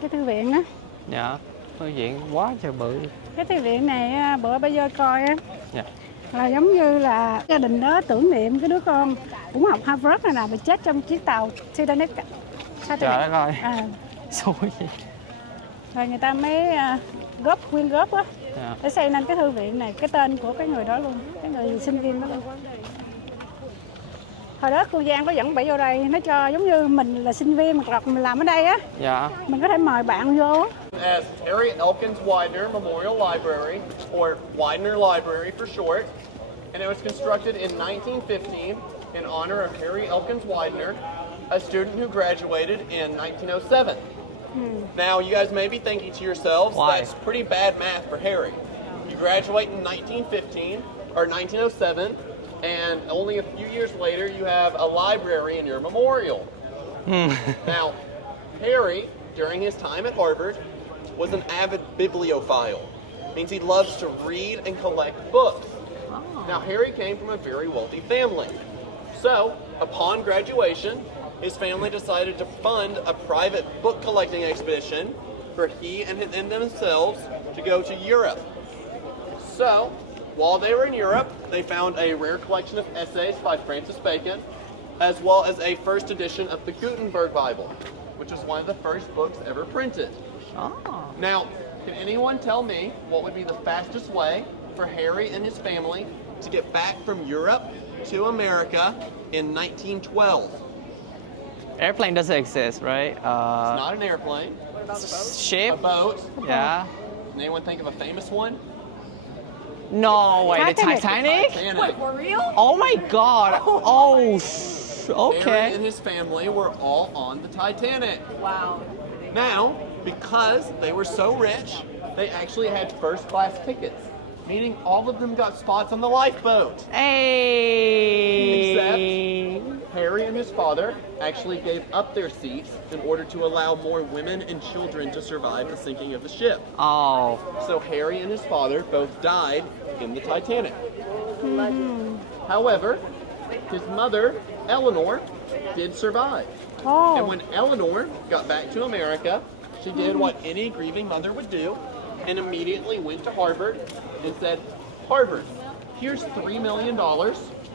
cái thư viện á. Dạ, thư viện quá trời bự. Cái thư viện này bữa bây giờ coi á, Dạ. là giống như là gia đình đó tưởng niệm cái đứa con cũng học Harvard này nè bị chết trong chiếc tàu Titanic. Trời đất ơi. À, Xui gì. rồi người ta mới quyên góp á Dạ. để xây nên cái thư viện này, cái tên của cái người đó luôn, cái người sinh viên đó luôn. Hồi đó cô Giang có dẫn Bảy vô đây, nó cho giống như mình là sinh viên hoặc là mình làm ở đây á, Dạ. mình có thể mời bạn vô á. As Harry Elkins Widener Memorial Library, or Widener Library for short, and it was constructed in 1915 in honor of Harry Elkins Widener, a student who graduated in 1907. Now, you guys may be thinking to yourselves, Why? that's pretty bad math for Harry. You graduate in 1915, or 1907, and only a few years later you have a library in your memorial. Now, Harry, during his time at Harvard, was an avid bibliophile. Means he loves to read and collect books. Now, Harry came from a very wealthy family. So, upon graduation, his family decided to fund a private book collecting expedition for he and themselves to go to Europe. So, while they were in Europe, they found a rare collection of essays by Francis Bacon, as well as a first edition of the Gutenberg Bible, which was one of the first books ever printed. Oh. Now, can anyone tell me what would be the fastest way for Harry and his family to get back from Europe to America in 1912? Airplane doesn't exist, right? It's not an airplane. Ship? A boat. Yeah. Can anyone think of a famous one? No way, the Titanic. Titanic? Titanic. For real? Oh my god. Oh, Harry okay. and his family were all on the Titanic. Wow. Now, because they were so rich, they actually had first class tickets, meaning all of them got spots on the lifeboat. Hey. Harry and his father actually gave up their seats in order to allow more women and children to survive the sinking of the ship. Oh. So Harry and his father both died in the Titanic. However, his mother, Eleanor, did survive. And Oh, when Eleanor got back to America, she did what any grieving mother would do and immediately went to Harvard and said, Harvard, here's $3 million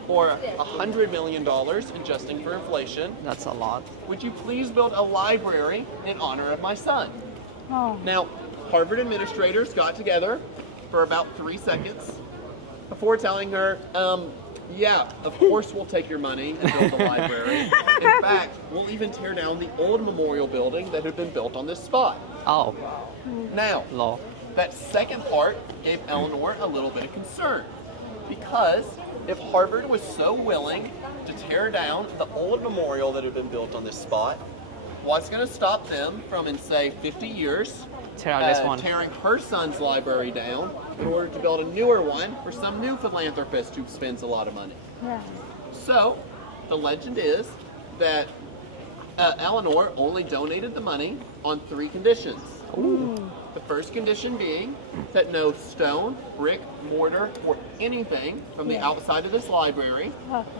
or $100 million adjusting for inflation. That's a lot. Would you please build a library in honor of my son? oh. Now, Harvard administrators got together for about 3 seconds before telling her, yeah, of course we'll take your money and build the library. In fact, we'll even tear down the old memorial building that had been built on this spot. Oh, Now, low. that second part gave Eleanor a little bit of concern because if Harvard was so willing to tear down the old memorial that had been built on this spot, what's going to stop them from, in say, 50 years, Tear out this one. tearing her son's library down in order to build a newer one for some new philanthropist who spends a lot of money? Yeah. So, the legend is that Eleanor only donated the money on 3 conditions. The first condition being that no stone, brick, mortar, or anything from the outside of this library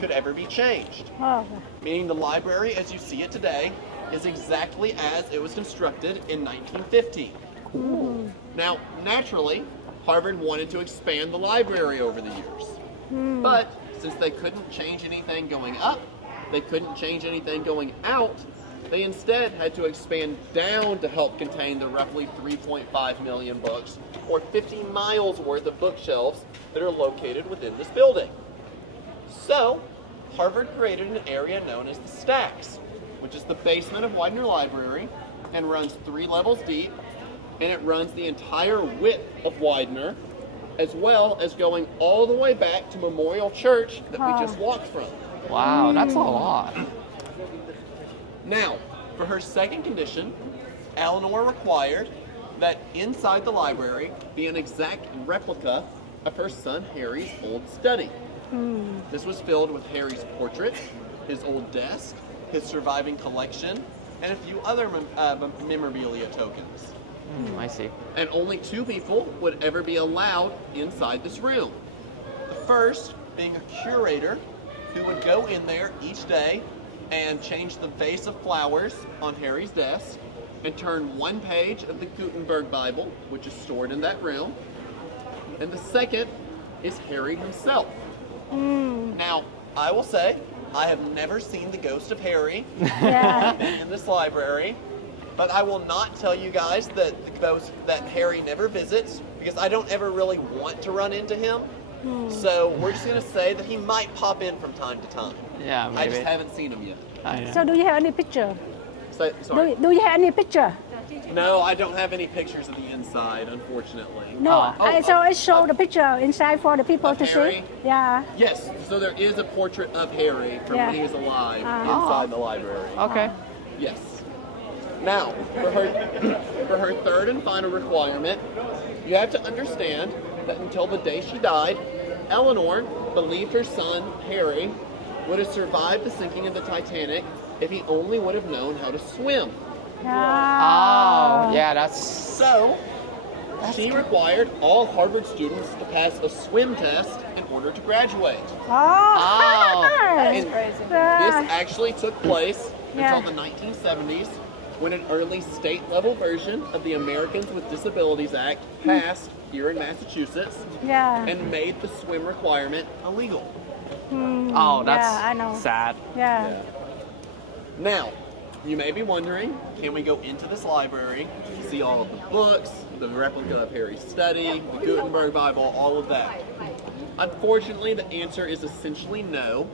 could ever be changed. Oh, Meaning the library as you see it today is exactly as it was constructed in 1915. Now, naturally, Harvard wanted to expand the library over the years. But since they couldn't change anything going up, they couldn't change anything going out, they instead had to expand down to help contain the roughly 3.5 million books, or 50 miles worth of bookshelves that are located within this building. So, Harvard created an area known as the Stacks, which is the basement of Widener Library and runs 3 levels deep, and it runs the entire width of Widener, as well as going all the way back to Memorial Church that we just walked from. Wow, that's a lot. Now, for her second condition, Eleanor required that inside the library be an exact replica of her son Harry's old study. This was filled with Harry's portrait, his old desk, his surviving collection, and a few other memorabilia tokens. I see. And only 2 people would ever be allowed inside this room. The first being a curator who would go in there each day and changed the vase of flowers on Harry's desk and turned one page of the Gutenberg Bible, which is stored in that room. And the second is Harry himself. Now, I will say, I have never seen the ghost of Harry Yeah. in this library, but I will not tell you guys that the ghost that Harry never visits because I don't ever really want to run into him. So we're just gonna say that he might pop in from time to time. Yeah, I just maybe. haven't seen him yet. Yeah. So do you have any picture? Sorry. Do you have any picture? No, I don't have any pictures of the inside, unfortunately. No. So I show the picture inside for the people Of to Harry? see. Yeah. Yes, so there is a portrait of Harry from Yeah. when he was alive Oh. inside the library. Okay. Yes. Now, for her third and final requirement, you have to understand that until the day she died, Eleanor believed her son, Harry, would have survived the sinking of the Titanic if he only would have known how to swim. Oh, yeah, that's... So, she required all Harvard students to pass a swim test in order to graduate. Oh. And this actually took place Yeah. until the 1970s when an early state-level version of the Americans with Disabilities Act passed here in Massachusetts Yeah. and made the swim requirement illegal. Oh, that's Yeah, I know. sad. Yeah. Now, you may be wondering, can we go into this library, see all of the books, the replica of Harry's study, the Gutenberg Bible, all of that? Unfortunately, the answer is essentially no,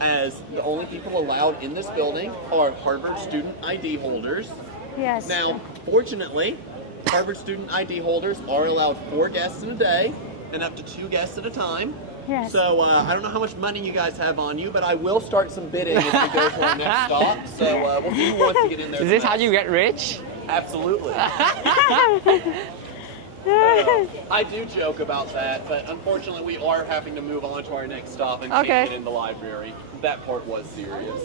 as the only people allowed in this building are Harvard student ID holders. Yes. Now, fortunately, Harvard student ID holders are allowed 4 guests in a day and up to 2 guests at a time. Yes. So I don't know how much money you guys have on you, but I will start some bidding as we go to our next stop. So we'll see who wants to get in there. Is this how next. you get rich? Absolutely. I do joke about that, but unfortunately we are having to move on to our next stop and Okay. can't get in the library. That part was serious.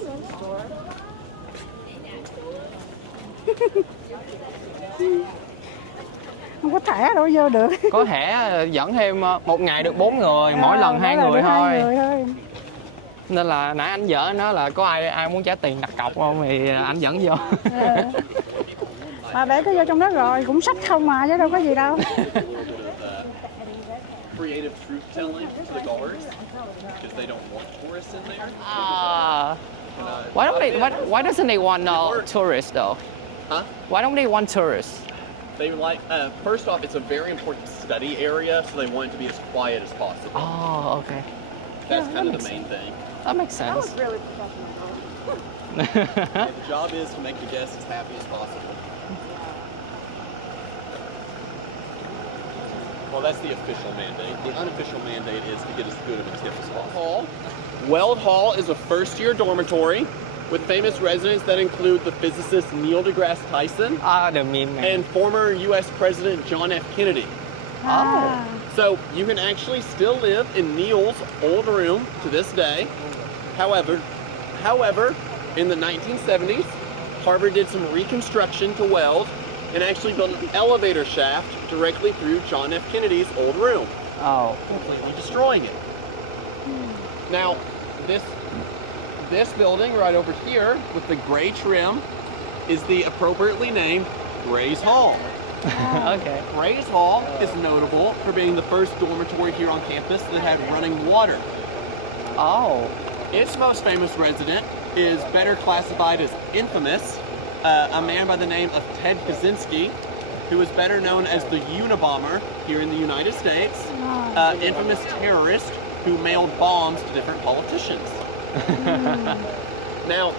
Không có thẻ đâu vô được. Có thẻ dẫn thêm một ngày được 4 người, mỗi lần 2 mỗi người được 2 thôi. người thôi. Nên là nãy anh vợ nói là có ai muốn trả tiền đặt cọc không thì anh dẫn vô. Mà để cái vô trong đó rồi cũng sách không mà chứ đâu có gì đâu. A little bit of creative truth telling to the guards because they don't want tourists in there. Why doesn't they want tourists though? Huh? Why don't they want tourists? They like, first off, it's a very important study area, so they want it to be as quiet as possible. Oh, okay. That's kind of the main thing. That makes sense. really The job is to make the guests as happy as possible. Well, that's the official mandate. The unofficial mandate is to get as good of a tip as possible. Weld Hall is a first-year dormitory with famous residents that include the physicist Neil deGrasse Tyson The meme man. and former U.S. President John F. Kennedy. À. So you can actually still live in Neil's old room to this day. However, in the 1970s, Harvard did some reconstruction to Weld and actually built an elevator shaft directly through John F. Kennedy's old room, Oh. completely destroying it. Now, this building right over here with the gray trim is the appropriately named Gray's Hall. Okay. Gray's Hall is notable for being the first dormitory here on campus that had running water. Oh. Its most famous resident is better classified as infamous, a man by the name of Ted Kaczynski, who is better known as the Unabomber here in the United States, infamous terrorist who mailed bombs to different politicians. Now,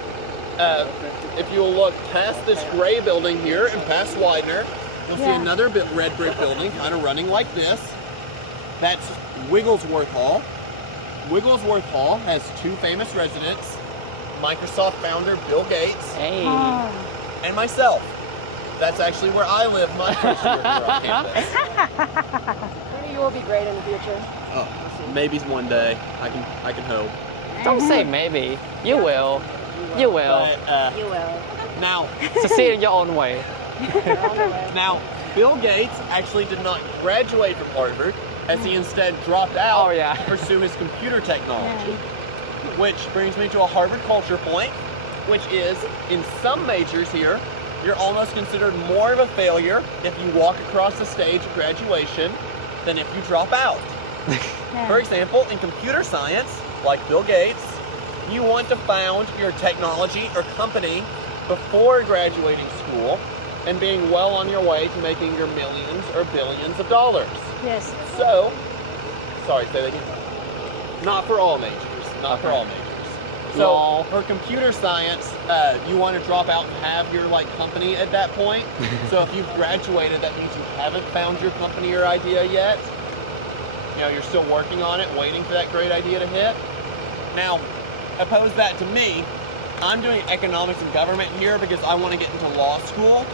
if you'll look past this gray building here and past Widener, you'll see another red brick building kind of running like this. That's Wigglesworth Hall. Wigglesworth Hall has 2 famous residents, Microsoft founder Bill Gates Hey. and myself. That's actually where I lived my first year here on campus. Maybe you will be great in the future. Oh, maybe one day. I can hope. Don't say maybe. You will. You will. But, You will. now, Succeed in your own way. now, Bill Gates actually did not graduate from Harvard, as he instead dropped out to pursue his computer technology. Which brings me to a Harvard culture point. which is, in some majors here, you're almost considered more of a failure if you walk across the stage at graduation than if you drop out. For example, in computer science, like Bill Gates, you want to found your technology or company before graduating school and being well on your way to making your millions or billions of dollars. Yes. So, sorry, say that again. Not for all majors. Not for all majors. So for computer science, you want to drop out and have your company at that point. So if you've graduated, that means you haven't found your company or idea yet. You know, you're still working on it, waiting for that great idea to hit. Now, oppose that to me. I'm doing economics and government here because I want to get into law school.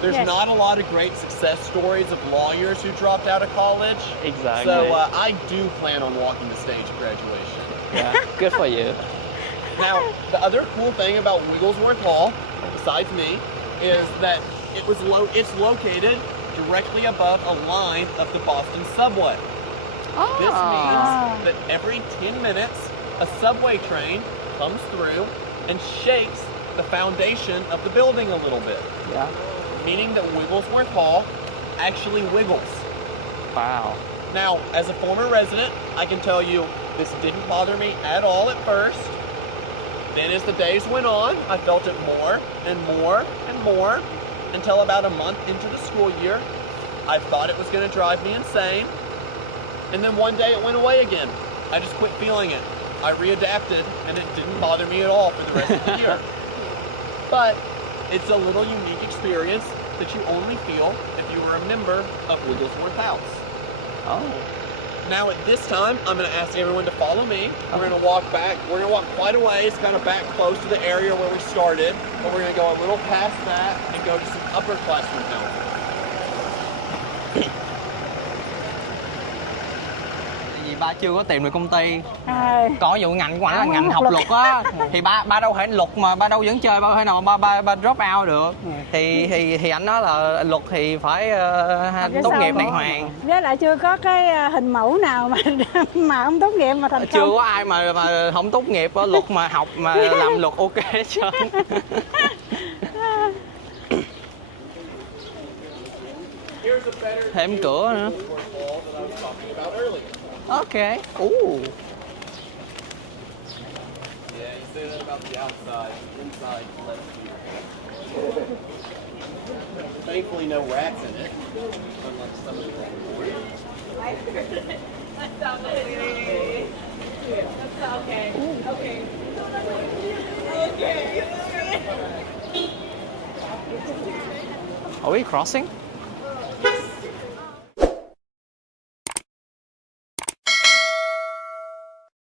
There's not a lot of great success stories of lawyers who dropped out of college. Exactly. So I do plan on walking the stage at graduation. Yeah, good for you. Now, the other cool thing about Wigglesworth Hall, besides me, is that it's located directly above a line of the Boston subway. This means that every 10 minutes, a subway train comes through and shakes the foundation of the building a little bit. Yeah. Meaning that Wigglesworth Hall actually wiggles. Wow. Now, as a former resident, I can tell you this didn't bother me at all at first. Then as the days went on, I felt it more and more and more until about a month into the school year. I thought it was going to drive me insane. And then one day it went away again. I just quit feeling it. I readapted and it didn't bother me at all for the rest of the year. But it's a little unique experience that you only feel if you were a member of Wigglesworth House. Oh. Now at this time, I'm going to ask everyone to follow me. We're going to walk back. We're going to walk quite a ways, kind of back close to the area where we started. But we're going to go a little past that and go to some upperclassmen houses. Vì ba chưa có tìm được công ty. Có vụ ngành của anh là ngành học luật á, thì ba đâu phải luật mà ba đâu vẫn chơi, ba phải nào ba drop out được. Thì anh nói là luật thì phải tốt nghiệp đàng hoàng. Với lại chưa có cái hình mẫu nào mà không tốt nghiệp mà thành công. Chưa có ai mà không tốt nghiệp ở luật mà học mà làm luật ok hết trơn. Thêm cửa nữa. Okay. Ooh. Yeah, you say that about the outside. Inside, less fear. Thankfully, no rats in it, unlike some of the That's okay. That's okay. Okay. Okay. Are we crossing?